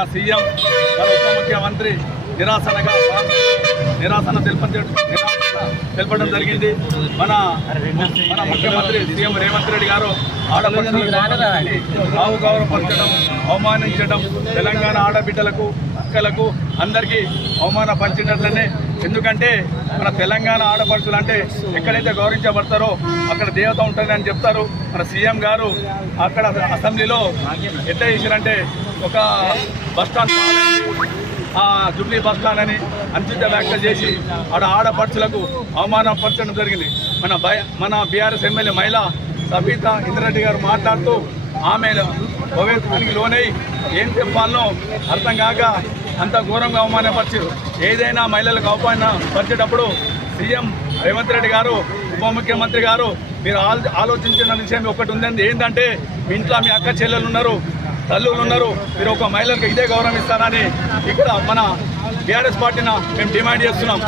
చేసిన సీఎం మన ఉప ముఖ్యమంత్రి నిరాశన తెలపడం జరిగింది. మన ముఖ్యమంత్రి సీఎం రేవంత్ రెడ్డి గారు ఆడపడుచులను గౌరవపరచడం, అవమానించడం, తెలంగాణ ఆడబిడ్డలకు, అక్కలకు అందరికీ అవమానపరిచినట్లనే. ఎందుకంటే మన తెలంగాణ ఆడపడుచులు అంటే ఎక్కడైతే గౌరవించబడతారో అక్కడ దేవత ఉంటుందని చెప్తారు. మన సీఎం గారు అక్కడ అసెంబ్లీలో ఎట్లా చేశారంటే ఒక బస్టాండ్ జుబ్లీ బస్టాండ్ అని అనుచిత వ్యాఖ్యలు చేసి ఆడపడుచులకు అవమానపరచడం జరిగింది. మన బీఆర్ఎస్ ఎమ్మెల్యే మహిళా సబితా ఇంద్రారెడ్డి గారు మాట్లాడుతూ ఆమె భవిష్యత్తుకి లోనై ఏం చెప్పాలనో అర్థం కాక అంత ఘోరంగా అవమానపరిచారు. ఏదైనా మహిళలకు అవమానపరిచేటప్పుడు సీఎం రేవంత్ రెడ్డి గారు, ఉప ముఖ్యమంత్రి గారు మీరు ఆలోచించిన విషయం ఒకటి ఉందండి. ఏంటంటే మీ ఇంట్లో మీ అక్క చెల్లెలు ఉన్నారు, తల్లులు ఉన్నారు, మీరు ఒక మహిళలకు ఇదే గౌరవం ఇస్తారని ఇక్కడ మన బీఆర్ఎస్ పార్టీని మేము డిమాండ్ చేస్తున్నాం.